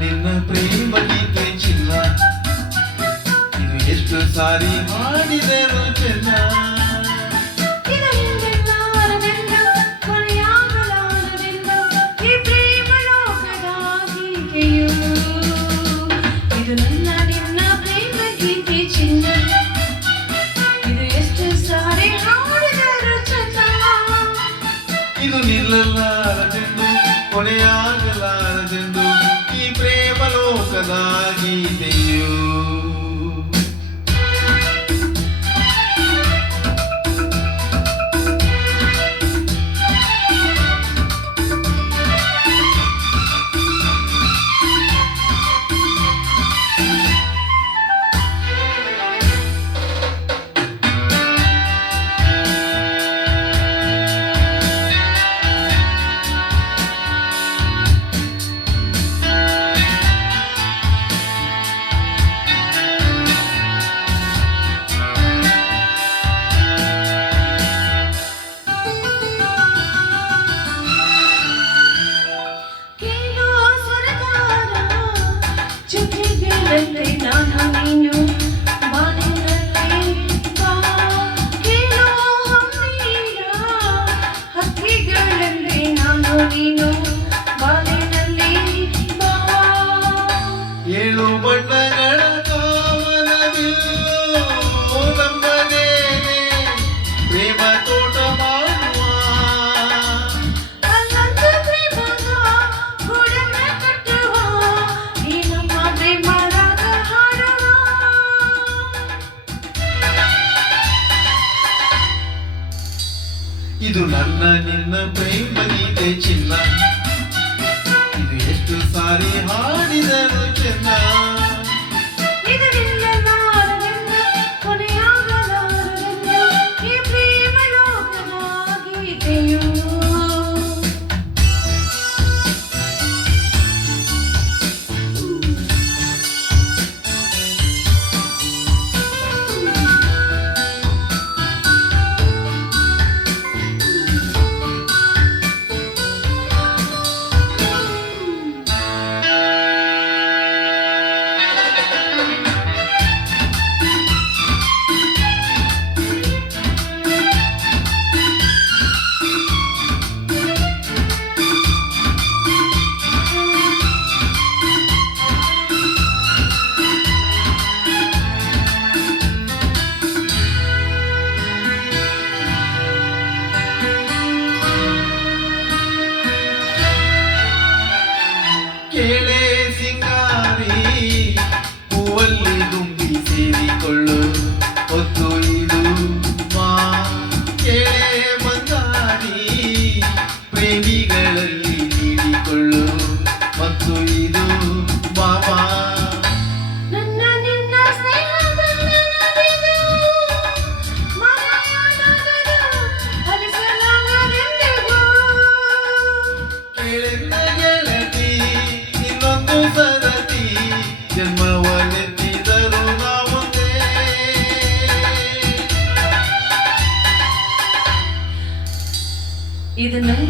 ನಿನ್ನ ಪ್ರೇಮ ಗೀತೆ ಚಿನ್ನ, ಇದು ಎಷ್ಟು ಸಾರಿ ಹಾಡಿದರು ಚೆನ್ನ. ಇದು ನನ್ನ ನಿನ್ನ ಪ್ರೇಮ ಗೀತೆ ಚಿನ್ನ, ಇದು ಎಷ್ಟು ಸಾರಿ ಹಾಡಿದರು ಚೆನ್ನ. ಇದು ನಿಲ್ಲಲಾರದೆಂದು ಕೊನೆಯಾಗಲಾರದೆಂದು ಈ ಪ್ರೇಮ ಲೋಕದ ಗೀತೆಯು. ನಾನು ನೀನು ಬಾನಿನಲ್ಲಿ ಬಾ, ಕೇಳೋ ಹಮ್ಮಿರ ಹಕ್ಕಿಗಳಲ್ಲಿ ನಾನು ನೀನು ಬಾನಿನಲ್ಲಿ ಬಾ. ಏಳು ಬಣ್ಣಗಳ ಕಾಮನವಿಲ್ಲೋ ನಮ್ಮನೇನೆ ಪ್ರೇಮ ತೋಟ ಮಾಡುವ. ಅಲ್ಲಂತ ಪ್ರೇಮದ ಗೂಡನ್ನ ಕಟ್ಟುವ, ಈ ನಮ್ಮ ಪ್ರೇಮ ಇದು ನನ್ನ ನಿನ್ನ ಪ್ರೇಮ ಗೀತೆ ಚಿನ್ನ, ಇದು ಎಷ್ಟು ಸಾರಿ ಹಾಡಿದರು ಚೆನ್ನ. ಇದು ನಿಲ್ಲಲಾರದೆಂದ ಕೊನೆಯಾಗಲಾರದೆಂದ ಈ ಪ್ರೇಮ ಲೋಕದ ಗೀತೆಯು. ಕೇಳೆ ಸಿಂಗಾರಿ ಹೂವಲ್ಲಿ ತುಂಬಿ ಸೇರಿಕೊಳ್ಳು ಹೊತ್ತು ಇದು ಮಾ. ಕೇಳೆ ಬಂಗಾರಿ ಪ್ರೇಮಿಗಳಲ್ಲಿ ನೀಡಿಕೊಳ್ಳು ಮತ್ತು ಇದು ಬಾಬಾ. ನನ್ನ ನಿನ್ನ ಸ್ನೇಹಬಂಧನವಿದು ಮರೆಯಲಾಗದು, ಅಳಿಸಲಾಗದೆಂದಿಗೂ. ಕೇಳೆನ್ನ ಗೆಳತಿ ಇನ್ನೊಂದು ಸರತಿ ಜನ್ಮವನ್ನೆತ್ತಿದರು ನಾವೊಂದೇ. ಇದು ನನ್ನ